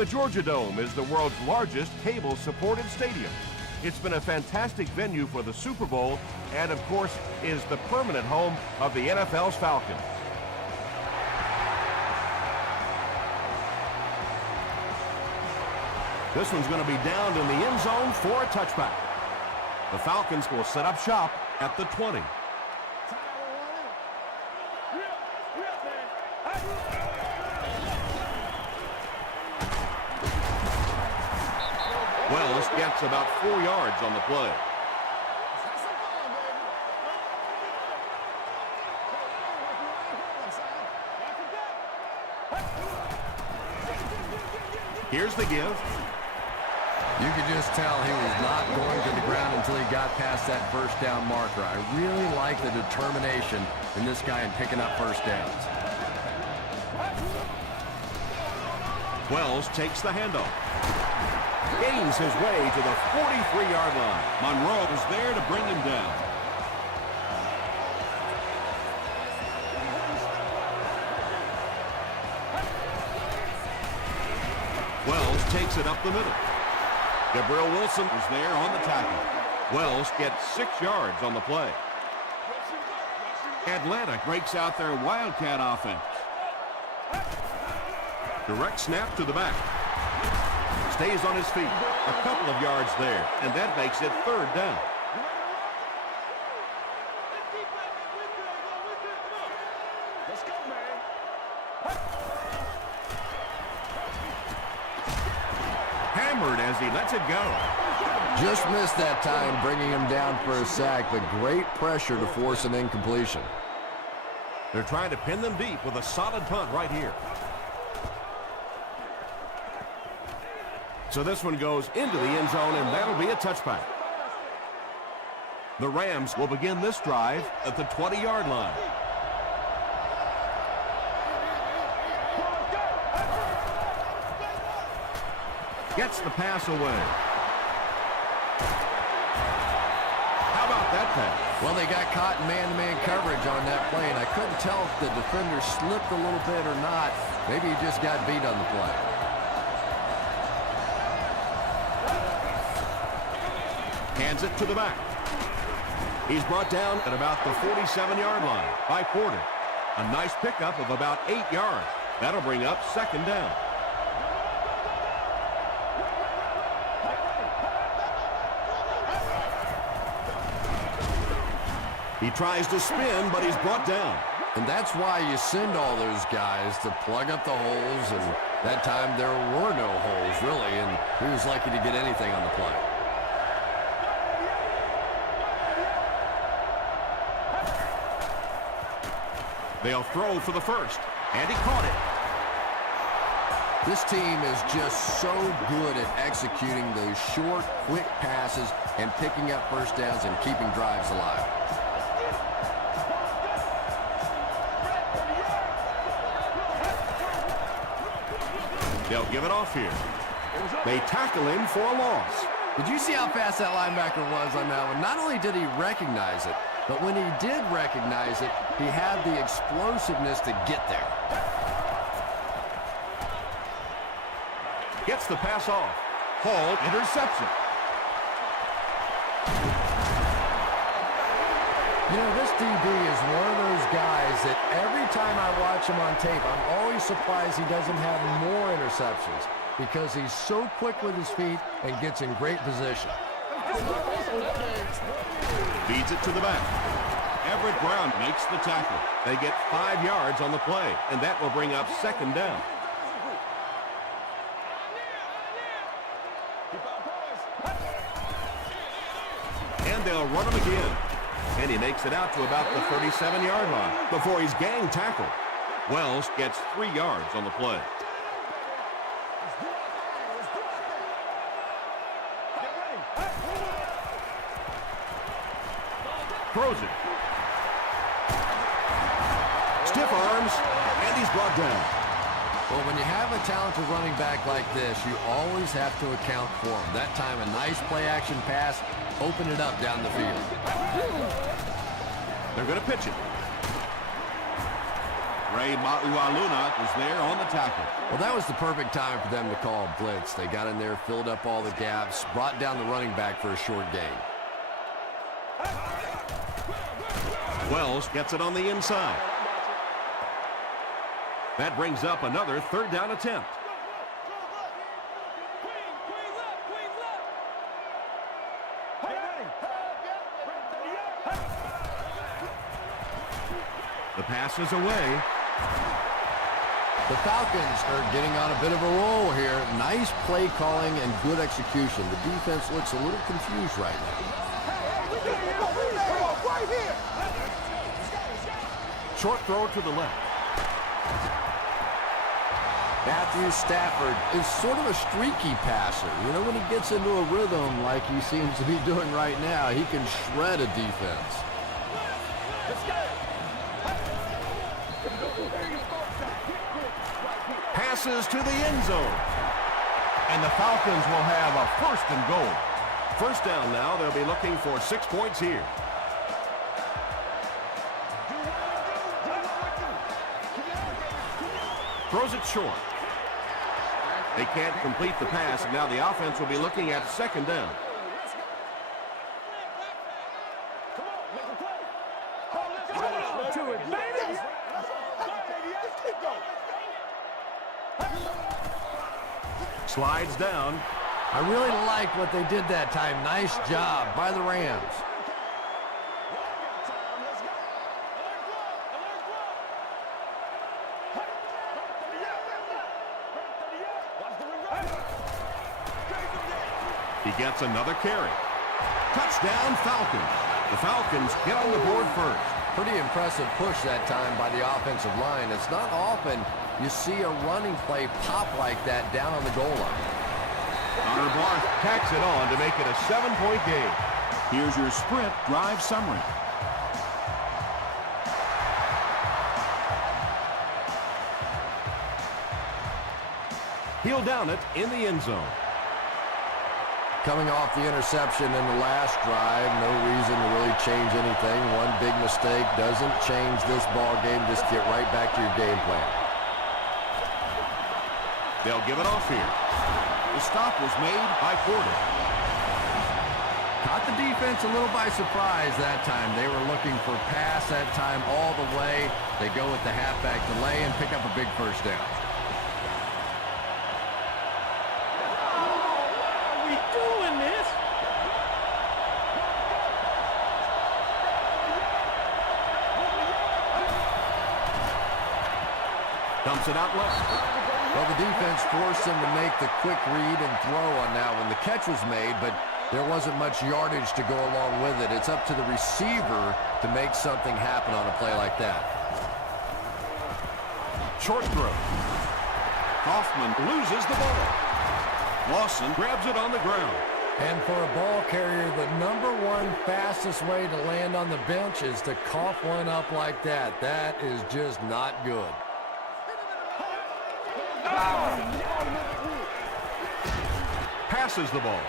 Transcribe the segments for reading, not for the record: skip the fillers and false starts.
The Georgia Dome is the world's largest cable-supported stadium. It's been a fantastic venue for the Super Bowl and, of course, is the permanent home of the NFL's Falcons. This one's going to be downed in the end zone for a touchback. The Falcons will set up shop at the 20. Wells gets about 4 yards on the play. Here's the give. You could just tell he was not going to the ground until he got past that first down marker. I really like the determination in this guy in picking up first downs. Wells takes the handoff. Gains his way to the 43-yard line. Monroe is there to bring him down. Wells takes it up the middle. Gabriel Wilson is there on the tackle. Wells gets 6 yards on the play. Atlanta breaks out their Wildcat offense. Direct snap to the back. Stays on his feet. A couple of yards there, and that makes it 3rd down. Hammered as he lets it go. Just missed that time, bringing him down for a sack, but great pressure to force an incompletion. They're trying to pin them deep with a solid punt right here. So this one goes into the end zone, and that'll be a touchback. The Rams will begin this drive at the 20-yard line. Gets the pass away. How about that pass? Well, they got caught in man-to-man coverage on that play, and I couldn't tell if the defender slipped a little bit or not. Maybe he just got beat on the play. Hands it to the back. He's brought down at about the 47-yard line by Porter. A nice pickup of about 8 yards. That'll bring up 2nd down. He tries to spin, but he's brought down. And that's why you send all those guys to plug up the holes, and that time there were no holes, really, and he was lucky to get anything on the play. They'll throw for the first, and he caught it. This team is just so good at executing those short, quick passes and picking up first downs and keeping drives alive. They'll give it off here. They tackle him for a loss. Did you see how fast that linebacker was on that one? Not only did he recognize it, but when he did recognize it, he had the explosiveness to get there. Gets the pass off. Hall, interception. You know, this DB is one of those guys that every time I watch him on tape, I'm always surprised he doesn't have more interceptions because he's so quick with his feet and gets in great position. Feeds it to the back. Everett Brown makes the tackle. They get 5 yards on the play, and that will bring up 2nd down. And they'll run him again. And he makes it out to about the 37-yard line before he's gang tackled. Wells gets 3 yards on the play. Throws it. Stiff arms, and he's brought down. Well, when you have a talented running back like this, you always have to account for him. That time, a nice play-action pass, open it up down the field. They're going to pitch it. Ray Maualuna was there on the tackle. Well, that was the perfect time for them to call a blitz. They got in there, filled up all the gaps, brought down the running back for a short gain. Wells gets it on the inside. That brings up another third down attempt. The pass is away. The Falcons are getting on a bit of a roll here. Nice play calling and good execution. The defense looks a little confused right now. Short throw to the left. Matthew Stafford is sort of a streaky passer. You know, when he gets into a rhythm like he seems to be doing right now, he can shred a defense. Passes to the end zone. And the Falcons will have a first and goal. First down now. They'll be looking for 6 points here. Throws it short. They can't complete the pass, and now the offense will be looking at second down. Slides down. I really like what they did that time. Nice job by the Rams. He gets another carry. Touchdown, Falcons. The Falcons get on the board first. Pretty impressive push that time by the offensive line. It's not often you see a running play pop like that down on the goal line. Connor Barth tacks it on to make it a 7-point game. Here's your sprint drive summary. He'll down it in the end zone. Coming off the interception in the last drive, no reason to really change anything. One big mistake doesn't change this ball game. Just get right back to your game plan. They'll give it off here. The stop was made by Porter. Caught the defense a little by surprise that time. They were looking for pass that time all the way. They go with the halfback delay and pick up a big first down. Dumps it out left. Well, the defense forced him to make the quick read and throw on that one. The catch was made, but there wasn't much yardage to go along with it. It's up to the receiver to make something happen on a play like that. Short throw. Hoffman loses the ball. Lawson grabs it on the ground. And for a ball carrier, the #1 fastest way to land on the bench is to cough one up like that. That is just not good. Passes the ball.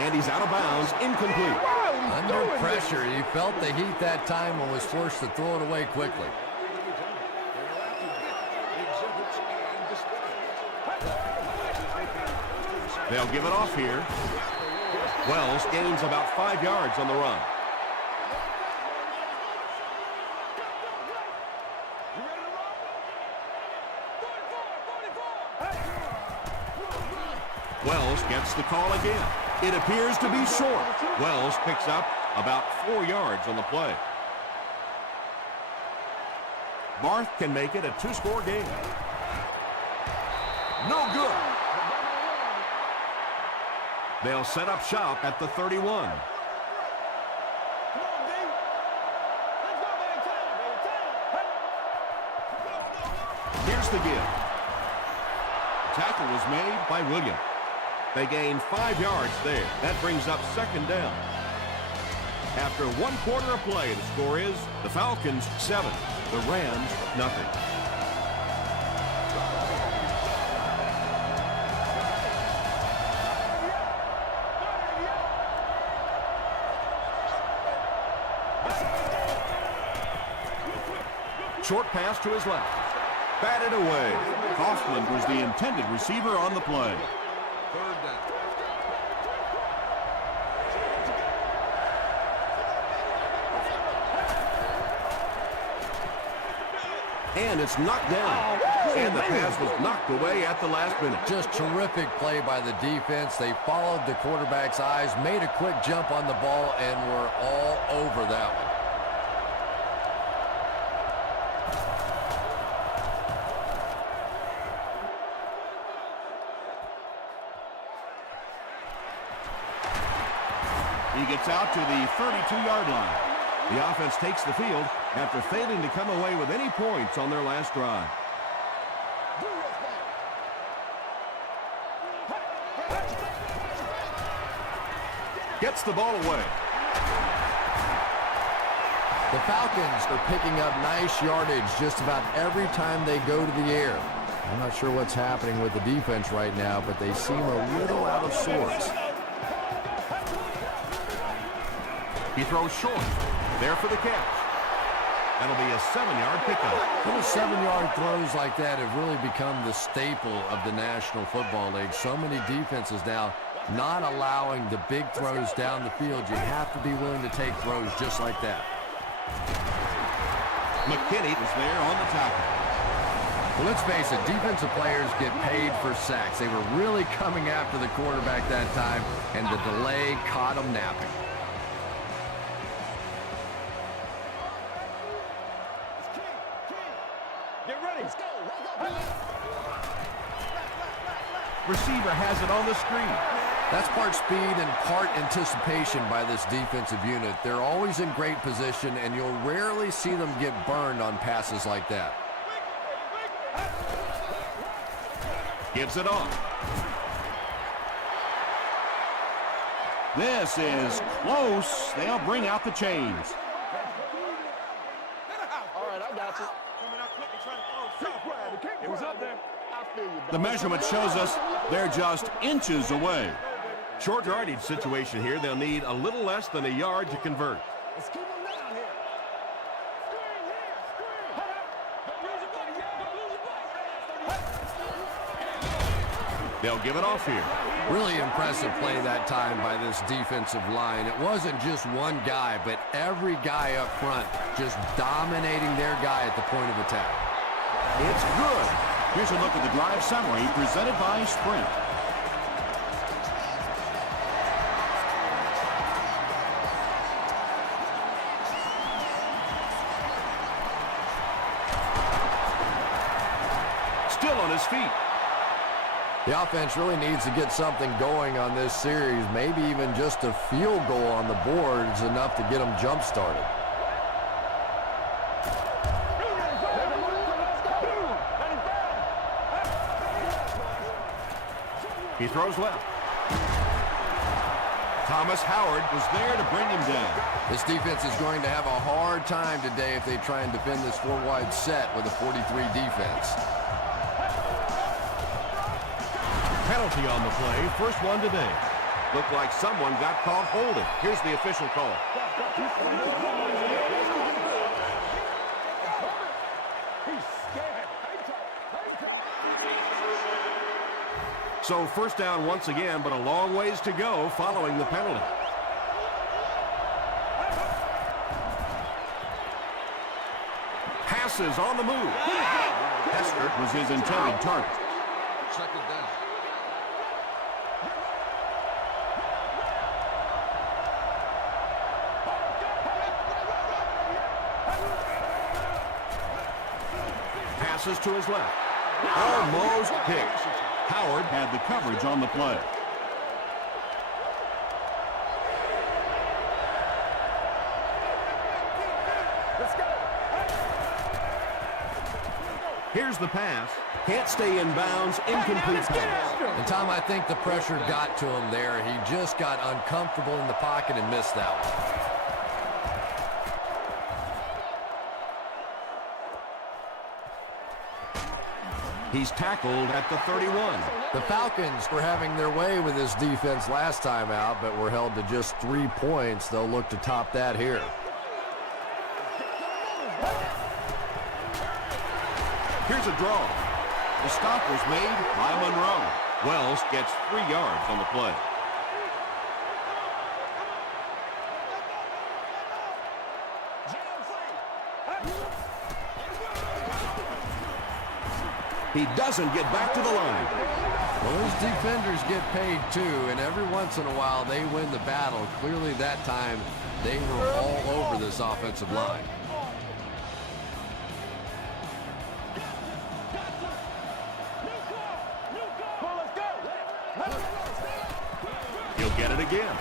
And he's out of bounds, incomplete. Under pressure, he felt the heat that time and was forced to throw it away quickly. They'll give it off here. Wells gains about 5 yards on the run. Wells gets the call again. It appears to be short. Wells picks up about 4 yards on the play. Barth can make it a 2-score game. No good. They'll set up shop at the 31. Here's the give. Tackle was made by Williams. They gain 5 yards there. That brings up second down. After 1 quarter of play, the score is the Falcons 7, the Rams nothing. Short pass to his left. Batted away. Kaufman was the intended receiver on the play. Third down. And it's knocked down. And the pass was knocked away at the last minute. Just terrific play by the defense. They followed the quarterback's eyes, made a quick jump on the ball, and were all over that one. He gets out to the 32-yard line. The offense takes the field after failing to come away with any points on their last drive. Gets the ball away. The Falcons are picking up nice yardage just about every time they go to the air. I'm not sure what's happening with the defense right now, but they seem a little out of sorts. He throws short. There for the catch. That'll be a 7-yard pickup. Little 7-yard throws like that have really become the staple of the National Football League. So many defenses now not allowing the big throws down the field. You have to be willing to take throws just like that. McKinney is there on the tackle. Well, let's face it, defensive players get paid for sacks. They were really coming after the quarterback that time, and the delay caught them napping. Receiver has it on the screen. That's part speed and part anticipation by this defensive unit. They're always in great position, and you'll rarely see them get burned on passes like that. Gives it off. This is close. They'll bring out the chains. All right, I got you. It was up there. The measurement shows us they're just inches away. Short yardage situation here. They'll need a little less than a yard to convert. Let's keep them down here. They'll give it off here. Really impressive play that time by this defensive line. It wasn't just one guy, but every guy up front just dominating their guy at the point of attack. It's good. Here's a look at the drive summary presented by Sprint. Still on his feet. The offense really needs to get something going on this series. Maybe even just a field goal on the board is enough to get them jump-started. He throws left. Thomas Howard was there to bring him down. This defense is going to have a hard time today if they try and defend this four-wide set with a 43 defense. Penalty on the play, first one today. Looked like someone got caught holding. Here's the official call. So first down once again, but a long ways to go following the penalty. Passes on the move. Hester was his intended target. Second down. Passes to his left. Almost picked. Howard had the coverage on the play. Here's the pass. Can't stay in bounds. Incomplete pass. And, Tom, I think the pressure got to him there. He just got uncomfortable in the pocket and missed that one. He's tackled at the 31. The Falcons were having their way with this defense last time out, but were held to just 3 points. They'll look to top that here. Here's a draw. The stop was made by Monroe. Wells gets 3 yards on the play. He doesn't get back to the line. Well, those defenders get paid too, and every once in a while they win the battle. Clearly that time they were all over this offensive line. He'll get it again.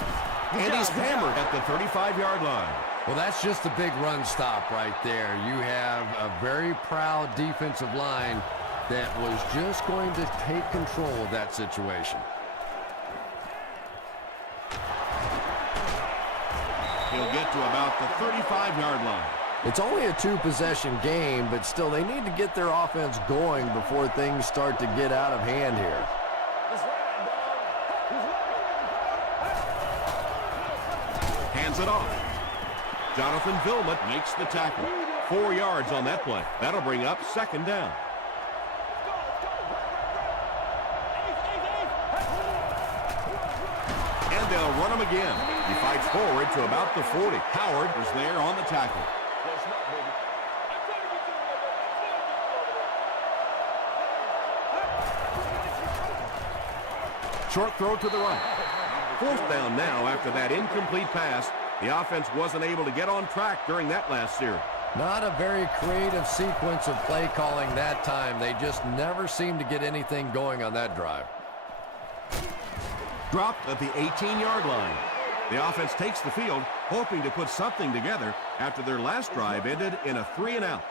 And he's hammered at the 35-yard line. Well, that's just a big run stop right there. You have a very proud defensive line that was just going to take control of that situation. He'll get to about the 35-yard line. It's only a 2-possession game, but still they need to get their offense going before things start to get out of hand here. Hands it off. Jonathan Vilmot makes the tackle. 4 yards on that play. That'll bring up 2nd down. And they'll run him again. He fights forward to about the 40. Howard is there on the tackle. Short throw to the right. 4th down now after that incomplete pass. The offense wasn't able to get on track during that last series. Not a very creative sequence of play calling that time. They just never seemed to get anything going on that drive. Dropped at the 18-yard line. The offense takes the field, hoping to put something together after their last drive ended in a 3-and-out.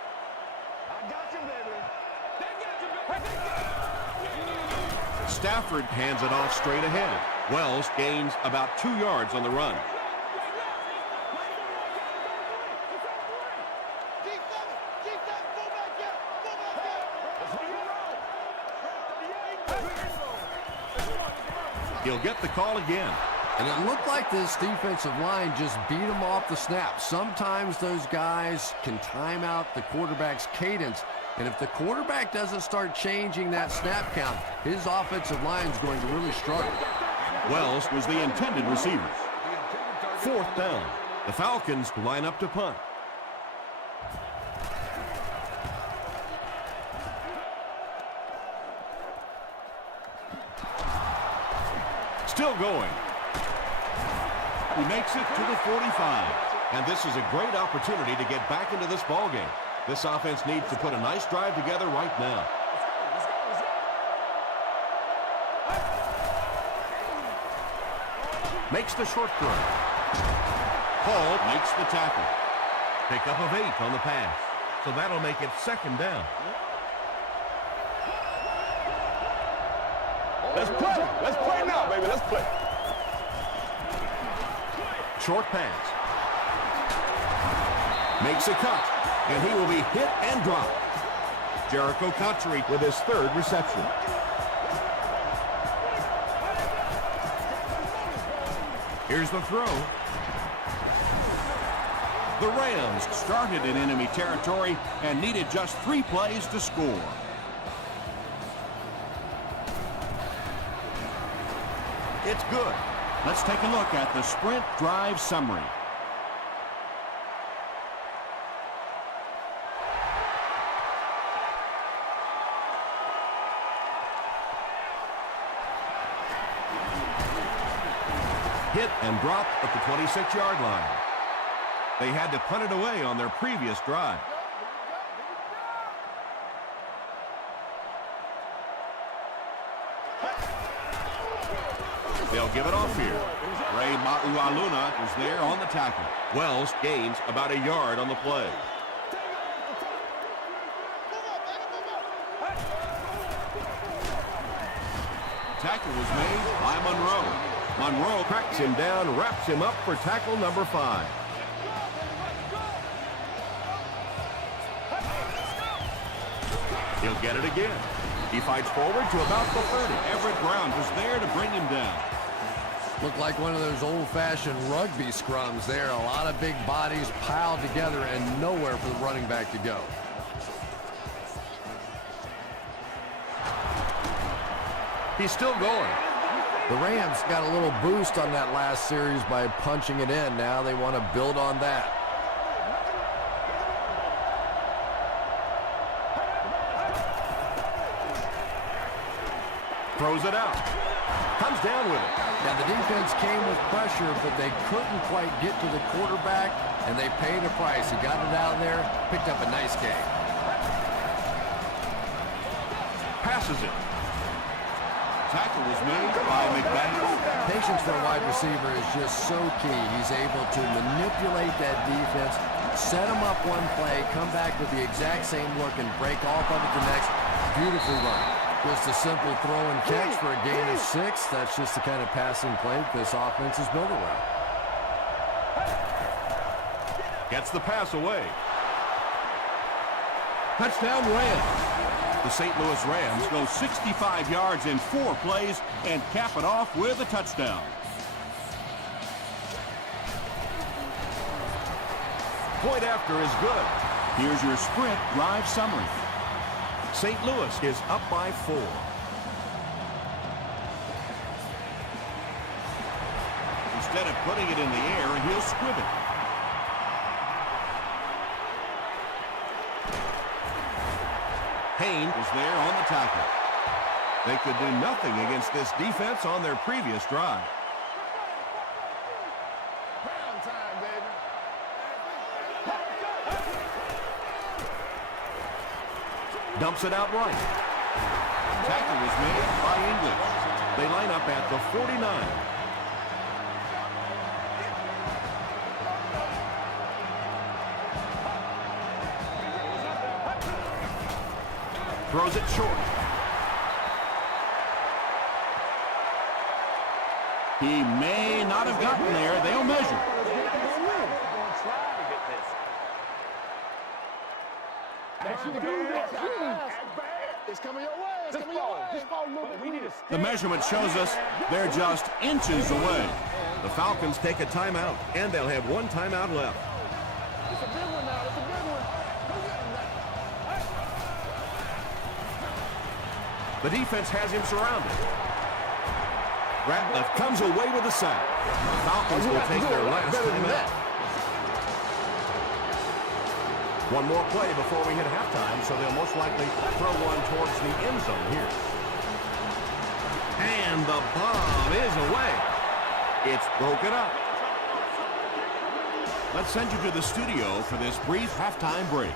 Stafford hands it off straight ahead. Wells gains about 2 yards on the run. He'll get the call again. And it looked like this defensive line just beat him off the snap. Sometimes those guys can time out the quarterback's cadence. And if the quarterback doesn't start changing that snap count, his offensive line is going to really struggle. Wells was the intended receiver. 4th down. The Falcons line up to punt. Still going. He makes it to the 45. And this is a great opportunity to get back into this ballgame. This offense needs to put a nice drive together right now. Makes the short throw. Hall makes the tackle. Pickup of 8 on the pass. So that'll make it 2nd down. Let's play. Let's play now, baby. Let's play. Short pass. Makes a cut. And he will be hit and dropped. Jericho Country with his 3rd reception. Here's the throw. The Rams started in enemy territory and needed just 3 plays to score. It's good. Let's take a look at the sprint drive summary. Hit and dropped at the 26-yard line. They had to punt it away on their previous drive. They'll give it off here. Ray Maualuna is there on the tackle. Wells gains about a yard on the play. Tackle was made by Monroe. Monroe cracks him down, wraps him up for tackle number 5. He'll get it again. He fights forward to about the 30. Everett Brown was there to bring him down. Looked like one of those old-fashioned rugby scrums there. A lot of big bodies piled together and nowhere for the running back to go. He's still going. The Rams got a little boost on that last series by punching it in. Now they want to build on that. Throws it out. Comes down with it. Now the defense came with pressure, but they couldn't quite get to the quarterback, and they paid a price. He got it out there, picked up a nice game. Passes it. Tackle was made by McManus. Patience for a wide receiver is just so key. He's able to manipulate that defense, set them up one play, come back with the exact same look, and break off of it the next. Beautifully run. Just a simple throw and catch for a gain of 6. That's just the kind of passing play that this offense is built around. Gets the pass away. Touchdown Rams. The St. Louis Rams go 65 yards in 4 plays and cap it off with a touchdown. Point after is good. Here's your sprint drive summary. St. Louis is up by 4. Instead of putting it in the air, he'll squib it. Payne was there on the tackle. They could do nothing against this defense on their previous drive. Dumps it out right. Tackle was made by English. They line up at the 49. Throws it short. He may not have gotten there. They'll measure. It's coming your way. It's coming your way. The measurement shows us they're just inches away. The Falcons take a timeout, and they'll have 1 timeout left. It's a big one now. It's a big one. The defense has him surrounded. Ratliff comes away with a sack. The Falcons will take their last timeout. One more play before we hit halftime, so they'll most likely throw one towards the end zone here. And the bomb is away. It's broken up. Let's send you to the studio for this brief halftime break.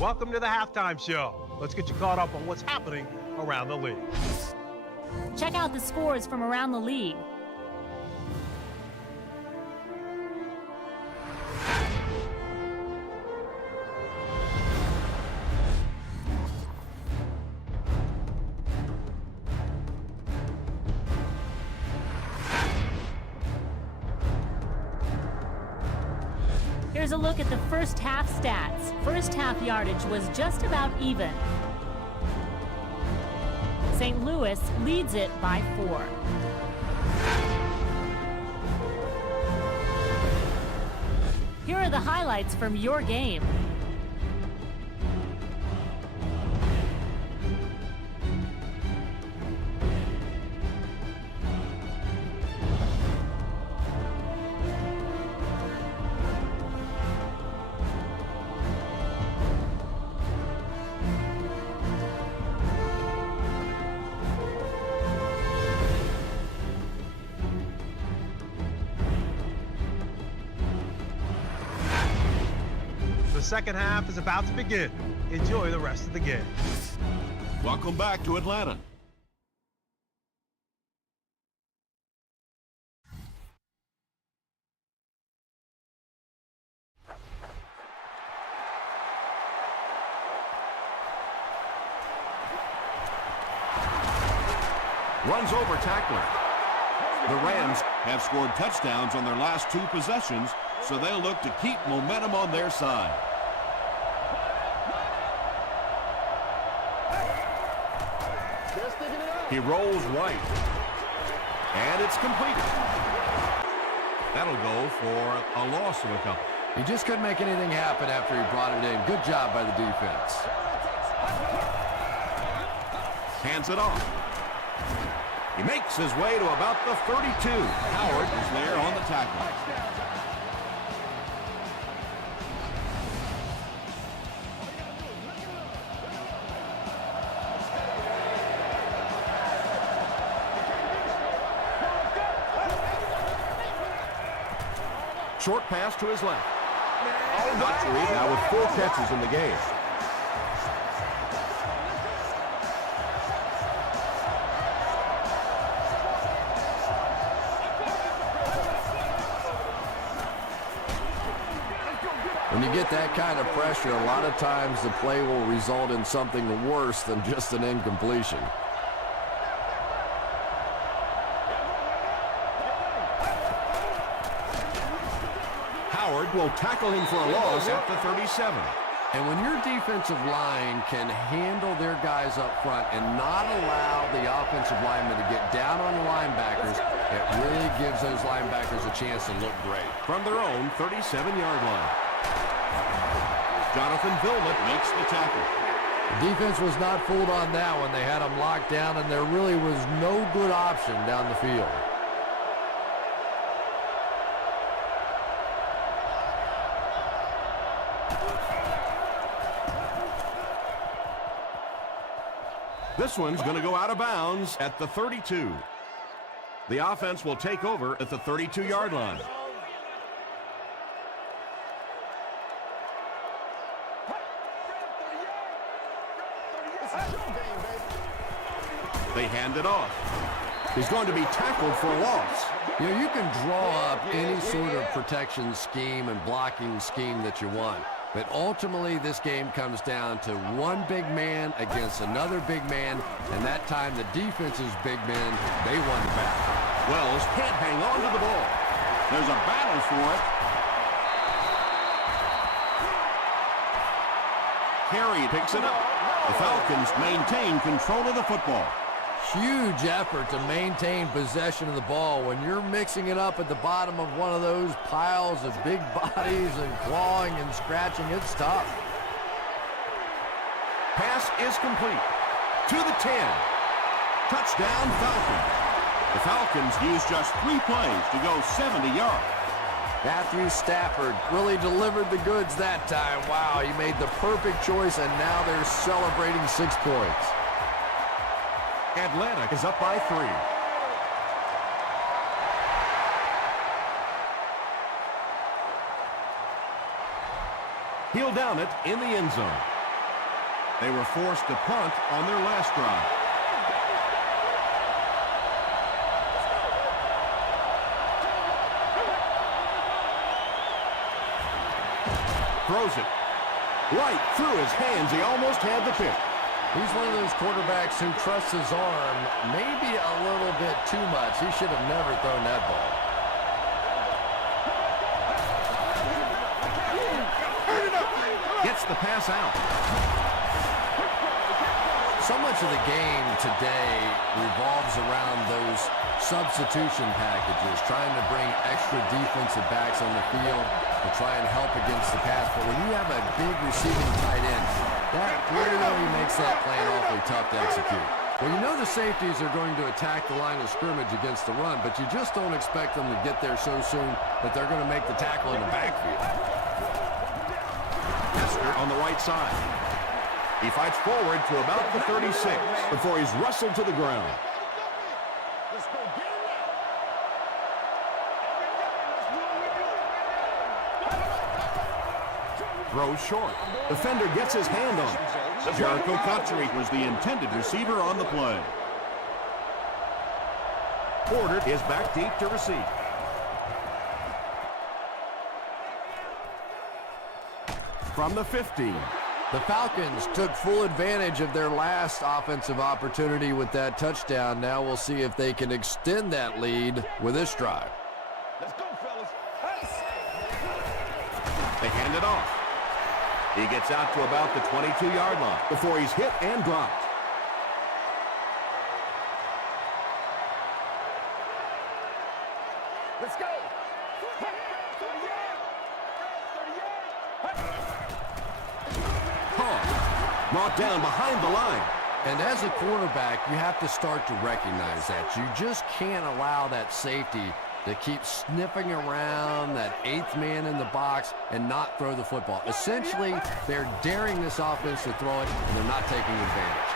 Welcome to the halftime show. Let's get you caught up on what's happening around the league. Check out the scores from around the league. Here's a look at the first half stats. First half yardage was just about even. St. Louis leads it by 4. Here are the highlights from your game. The second half is about to begin. Enjoy the rest of the game. Welcome back to Atlanta. Runs over tackler. The Rams have scored touchdowns on their last 2 possessions, so they'll look to keep momentum on their side. He rolls right. And it's completed. That'll go for a loss of a couple. He just couldn't make anything happen after he brought it in. Good job by the defense. Hands it off. He makes his way to about the 32. Howard is there on the tackle. Short pass to his left. Autry now with 4 catches in the game. When you get that kind of pressure, a lot of times the play will result in something worse than just an incompletion. Howard will tackle him for a loss at the 37. And when your defensive line can handle their guys up front and not allow the offensive linemen to get down on the linebackers, it really gives those linebackers a chance to look great. From their own 37-yard line. Jonathan Vilmet makes the tackle. The defense was not fooled on that one. They had them locked down, and there really was no good option down the field. This one's going to go out of bounds at the 32. The offense will take over at the 32-yard line. They hand it off. He's going to be tackled for a loss. You know, you can draw up any sort of protection scheme and blocking scheme that you want. But ultimately, this game comes down to one big man against another big man, and that time the defense's big men, they won the battle. Wells can't hang on to the ball. There's a battle for it. Carey picks it up. The Falcons maintain control of the football. Huge effort to maintain possession of the ball. When you're mixing it up at the bottom of one of those piles of big bodies and clawing and scratching, it's tough. Pass is complete. To the 10. Touchdown Falcons. The Falcons use just 3 plays to go 70 yards. Matthew Stafford really delivered the goods that time. Wow, he made the perfect choice, and now they're celebrating 6 points. Atlanta is up by 3. He'll down it in the end zone. They were forced to punt on their last drive. Throws it right through his hands. He almost had the pick. He's one of those quarterbacks who trusts his arm maybe a little bit too much. He should have never thrown that ball. Gets the pass out. So much of the game today revolves around those substitution packages, trying to bring extra defensive backs on the field to try and help against the pass. But when you have a big receiving tight end, that really makes that plan awfully tough to execute. Well, you know the safeties are going to attack the line of scrimmage against the run, but you just don't expect them to get there so soon that they're going to make the tackle in the backfield. Hester on the right side. He fights forward to about the 36 before he's wrestled to the ground. Throws short. Defender gets his hand on it. Jericho Cotchery was the intended receiver on the play. Porter is back deep to receive. From the 15. The Falcons took full advantage of their last offensive opportunity with that touchdown. Now we'll see if they can extend that lead with this drive. Let's go, fellas. They hand it off. He gets out to about the 22-yard line before he's hit and dropped. Let's go. Caught. Brought down behind the line. And as a quarterback, you have to start to recognize that. You just can't allow that safety to keep sniffing around that eighth man in the box and not throw the football. Essentially, they're daring this offense to throw it, and they're not taking advantage.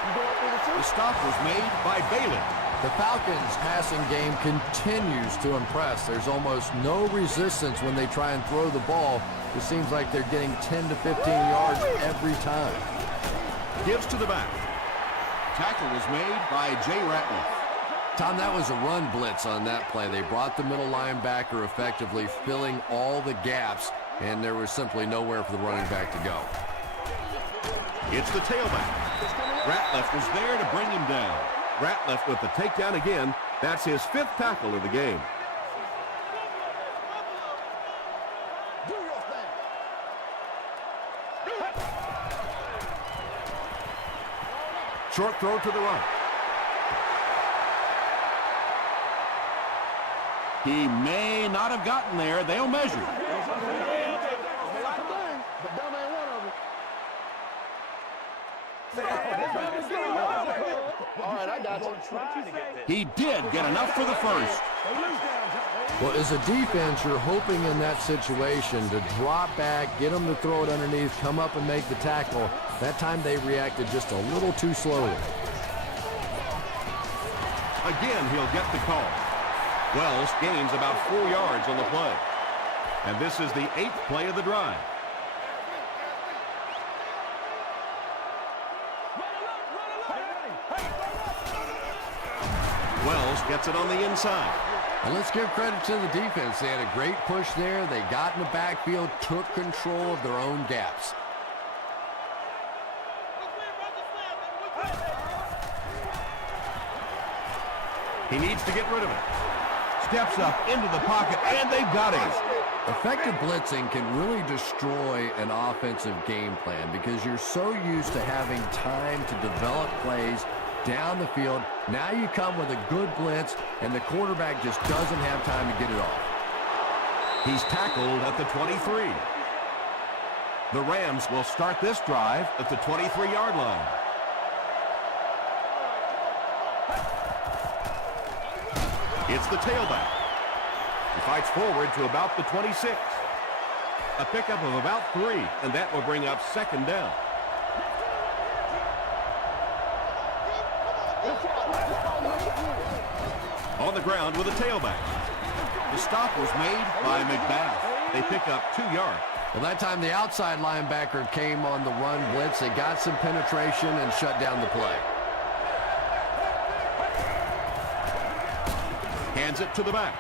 The stop was made by Bailey. The Falcons' passing game continues to impress. There's almost no resistance when they try and throw the ball. It seems like they're getting 10 to 15 yards every time. Gives to the back. Tackle was made by Jay Ratliff. Tom, that was a run blitz on that play. They brought the middle linebacker effectively, filling all the gaps, and there was simply nowhere for the running back to go. It's the tailback. Ratliff was there to bring him down. Ratliff with the takedown again. That's his 5th tackle of the game. Short throw to the right. He may not have gotten there. They'll measure. All right, I got you. He did get enough for the first. Well, as a defense, you're hoping in that situation to drop back, get them to throw it underneath, come up and make the tackle. That time they reacted just a little too slowly. Again, he'll get the call. Wells gains about 4 yards on the play. And this is the 8th play of the drive. Wells gets it on the inside. And let's give credit to the defense. They had a great push there. They got in the backfield, took control of their own gaps. He needs to get rid of it. Steps up into the pocket, and they've got him. Effective blitzing can really destroy an offensive game plan because you're so used to having time to develop plays down the field. Now you come with a good blitz, and the quarterback just doesn't have time to get it off. He's tackled at the 23. The Rams will start this drive at the 23-yard line. It's the tailback. He fights forward to about the 26. A pickup of about 3, and that will bring up 2nd down. On the ground with a tailback. The stop was made by McBath. They pick up 2 yards. Well, that time the outside linebacker came on the run blitz. They got some penetration and shut down the play. Hands it to the back.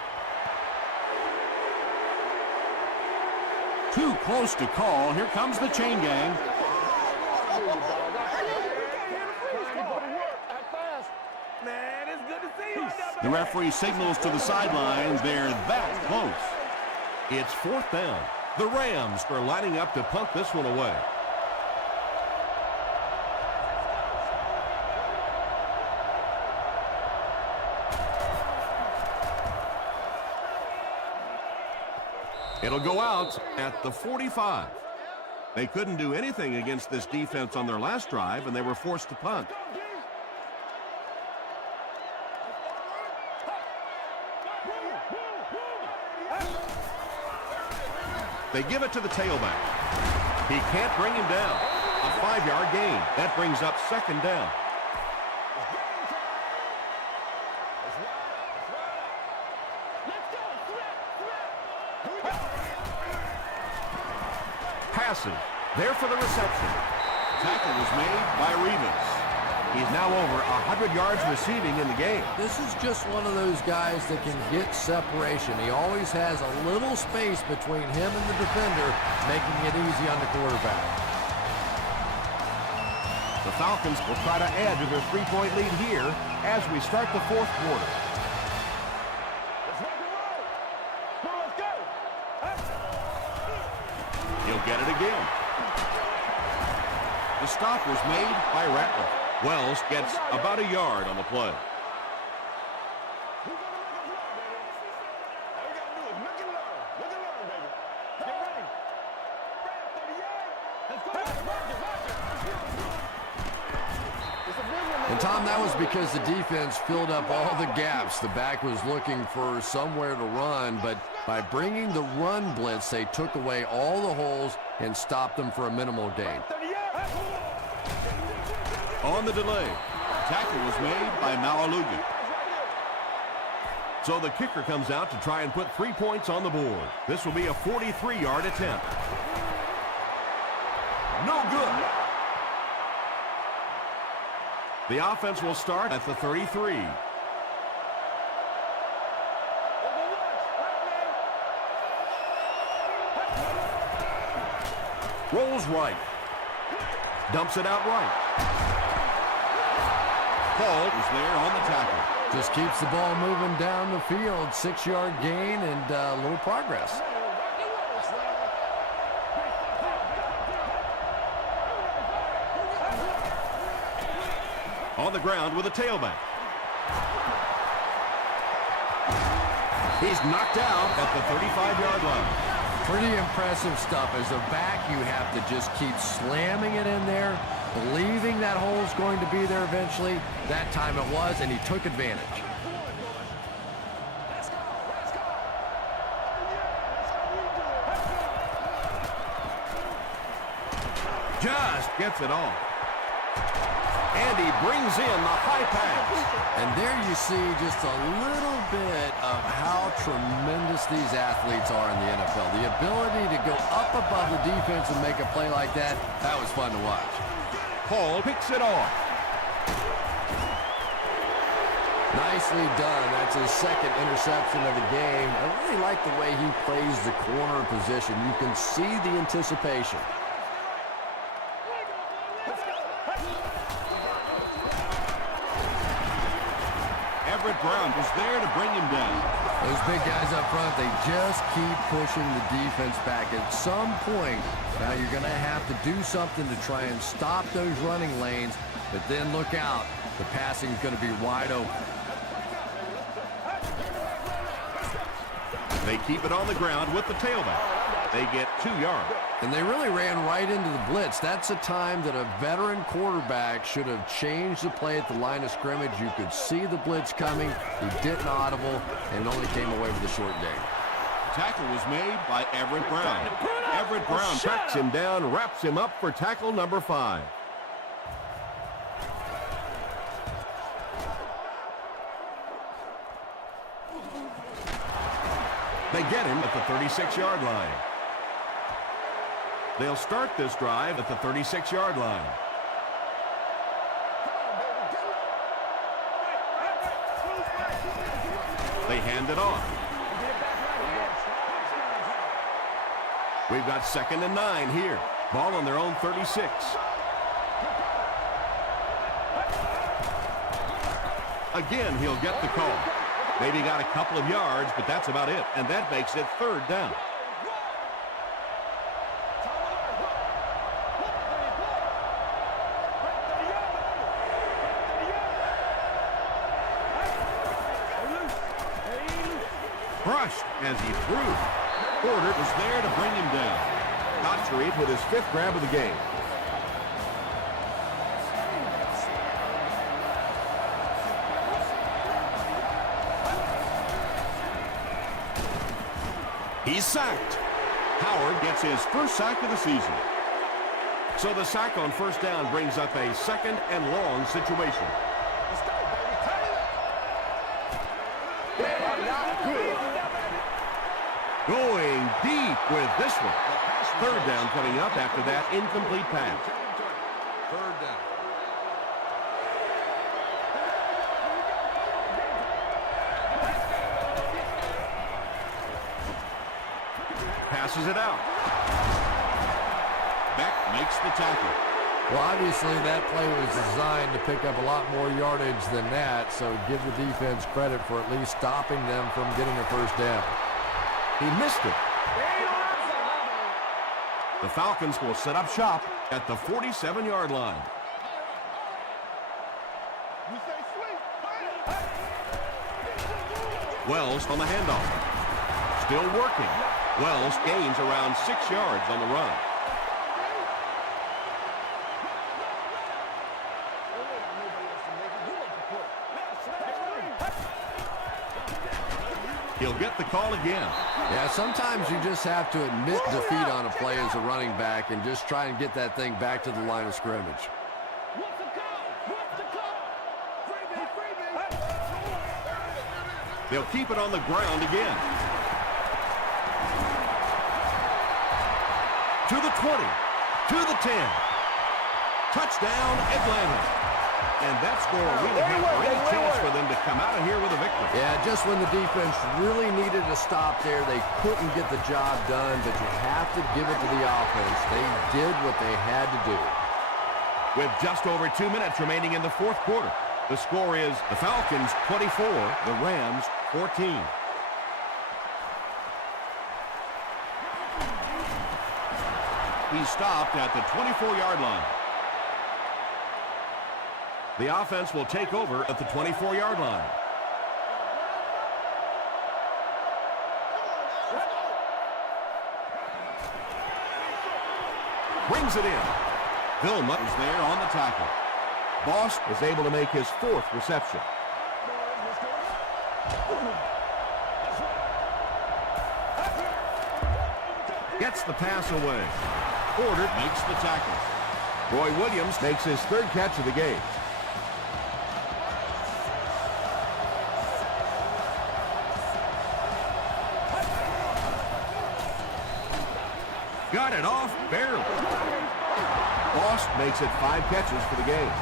Too close to call. Here comes the chain gang. The referee signals to the sidelines. They're that close. It's 4th down. The Rams are lining up to punt this one away. It'll go out at the 45. They couldn't do anything against this defense on their last drive, and they were forced to punt. They give it to the tailback. He can't bring him down. A 5-yard gain. That brings up 2nd down. Passive. There for the reception. Tackle was made by Revis. He's now over 100 yards receiving in the game. This is just one of those guys that can get separation. He always has a little space between him and the defender, making it easy on the quarterback. The Falcons will try to add to their 3-point lead here as we start the 4th quarter. He'll get it again. The stop was made by Ratliff. Wells gets about a yard on the play. And, Tom, that was because the defense filled up all the gaps. The back was looking for somewhere to run, but by bringing the run blitz, they took away all the holes and stopped them for a minimal gain. On the delay, tackle was made by Malaluga. So the kicker comes out to try and put 3 points on the board. This will be a 43-yard attempt. No good. The offense will start at the 33. Rolls right. Dumps it out right. Paul is there on the tackle. Just keeps the ball moving down the field. 6-yard gain and a little progress. On the ground with a tailback. He's knocked out at the 35-yard line. Pretty impressive stuff. As a back, you have to just keep slamming it in there, believing that hole's going to be there eventually. That time it was, and he took advantage. Just gets it off. And he brings in the high pass. And there you see just a little bit of how tremendous these athletes are in the NFL. The ability to go up above the defense and make a play like that, that was fun to watch. Paul picks it off. Nicely done. That's his second interception of the game. I really like the way he plays the corner position. You can see the anticipation. Everett Brown was there to bring him down. Those big guys up front, they just keep pushing the defense back. At some point, now you're going to have to do something to try and stop those running lanes, but then look out. The passing is going to be wide open. They keep it on the ground with the tailback. They get 2 yards. And they really ran right into the blitz. That's a time that a veteran quarterback should have changed the play at the line of scrimmage. You could see the blitz coming. He didn't audible and only came away with a short gain. Tackle was made by Everett Brown. Everett Brown tracks him down, wraps him up for tackle number 5. They get him at the 36-yard line. They'll start this drive at the 36-yard line. They hand it off. We've got 2nd and 9 here. Ball on their own 36. Again, he'll get the call. Maybe got a couple of yards, but that's about it. And that makes it 3rd down. Crushed as he threw. Porter was there to bring him down. Gottschried with his 5th grab of the game. He's sacked. Howard gets his first sack of the season. So the sack on 1st down brings up a 2nd and long situation. Going deep with this one. 3rd down coming up after that incomplete pass. 3rd down. Passes it out. Beck makes the tackle. Well, obviously that play was designed to pick up a lot more yardage than that, so give the defense credit for at least stopping them from getting a 1st down. He missed it. The Falcons will set up shop at the 47-yard line. Wells on the handoff. Still working. Wells gains around 6 yards on the run. He'll get the call again. Yeah, sometimes you just have to admit defeat on a play as a running back and just try and get that thing back to the line of scrimmage. They'll keep it on the ground again. To the 20, to the 10. Touchdown, Atlanta. And that score really had any chance for them to come out of here with a victory. Yeah, just when the defense really needed a stop there, they couldn't get the job done, but you have to give it to the offense. They did what they had to do. With just over 2 minutes remaining in the fourth quarter, the score is the Falcons 24, the Rams 14. He stopped at the 24-yard line. The offense will take over at the 24-yard line. Brings it in. Vilma is there on the tackle. Boss is able to make his fourth reception. Gets the pass away. Porter makes the tackle. Roy Williams makes his third catch of the game. Got it off barely. Boss makes it 5 catches for the game.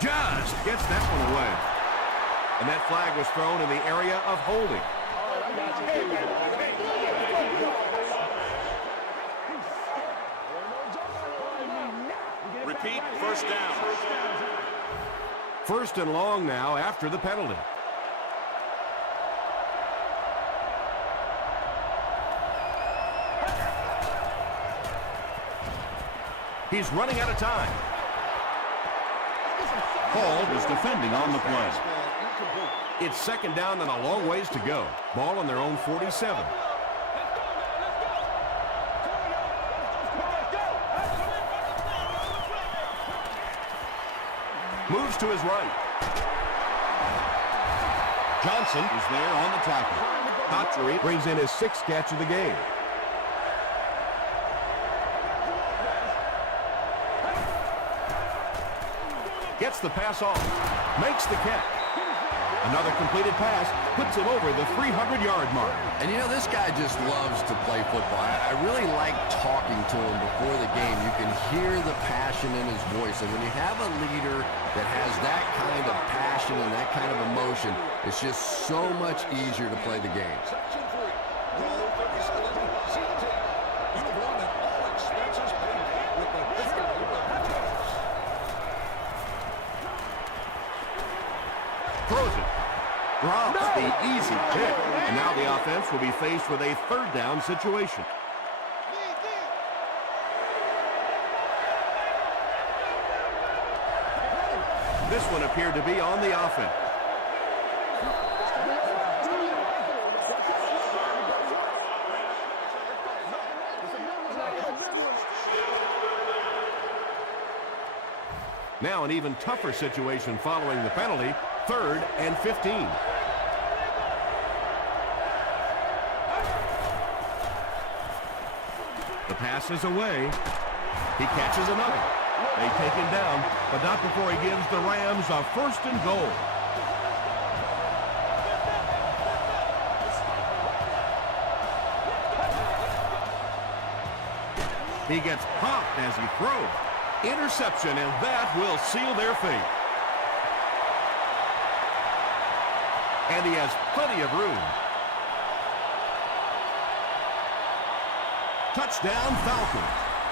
Just gets that one away. And that flag was thrown in the area of holding. Repeat, first down. First and long now after the penalty. He's running out of time. Hall is defending on the play. It's second down and a long ways to go. Ball on their own 47. Moves to his right. Johnson is there on the tackle. Cotchery brings in his 6th catch of the game. Gets the pass off. Makes the catch. Another completed pass puts him over the 300-yard mark. And you know, this guy just loves to play football. I really like talking to him before the game. You can hear the passion in his voice. And when you have a leader that has that kind of passion and that kind of emotion, it's just so much easier to play the game. Section 3. Rule 37. Uniform and all expenses paid with the Throws it. Drops the easy pick. And now the offense will be faced with a third down situation. This one appeared to be on the offense. Now an even tougher situation following the penalty. 3rd and 15. The pass is away. He catches another. They take him down, but not before he gives the Rams a 1st and goal. He gets popped as he throws. Interception, and that will seal their fate. And he has plenty of room. Touchdown, Falcons.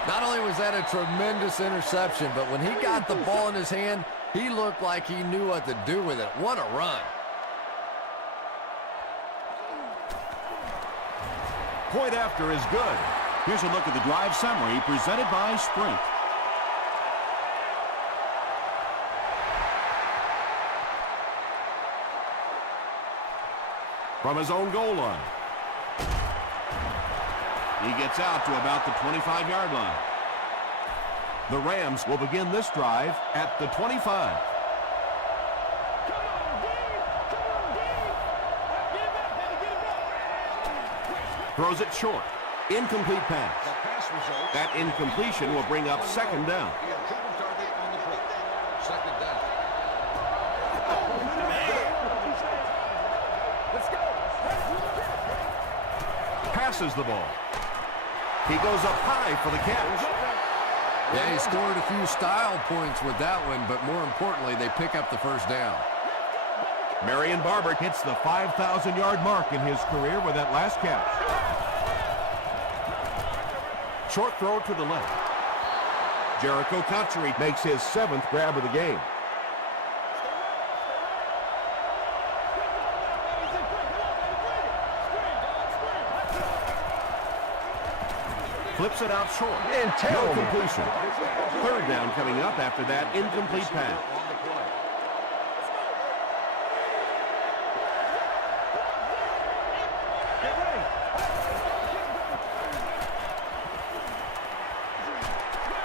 Not only was that a tremendous interception, but when he got the ball in his hand, he looked like he knew what to do with it. What a run. Point after is good. Here's a look at the drive summary presented by Sprint. from his own goal line. He gets out to about the 25-yard line. The Rams will begin this drive at the 25. Throws it short. Incomplete pass. That incompletion will bring up second down. Passes the ball. He goes up high for the catch. Yeah, he scored a few style points with that one, but more importantly, they pick up the first down. Marion Barber hits the 5,000-yard mark in his career with that last catch. Short throw to the left. Jericho Cotchery makes his 7th grab of the game. Flips it out short. No completion. Third down coming up after that incomplete pass.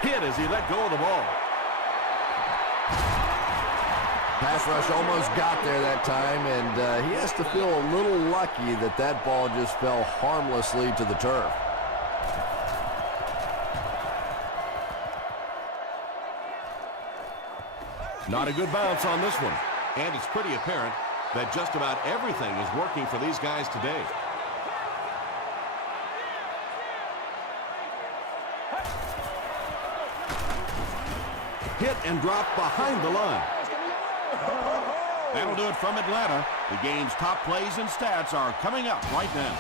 Hit as he let go of the ball. Pass rush almost got there that time, and he has to feel a little lucky that that ball just fell harmlessly to the turf. Not a good bounce on this one. And it's pretty apparent that just about everything is working for these guys today. Hit and drop behind the line. That'll do it from Atlanta. The game's top plays and stats are coming up right now.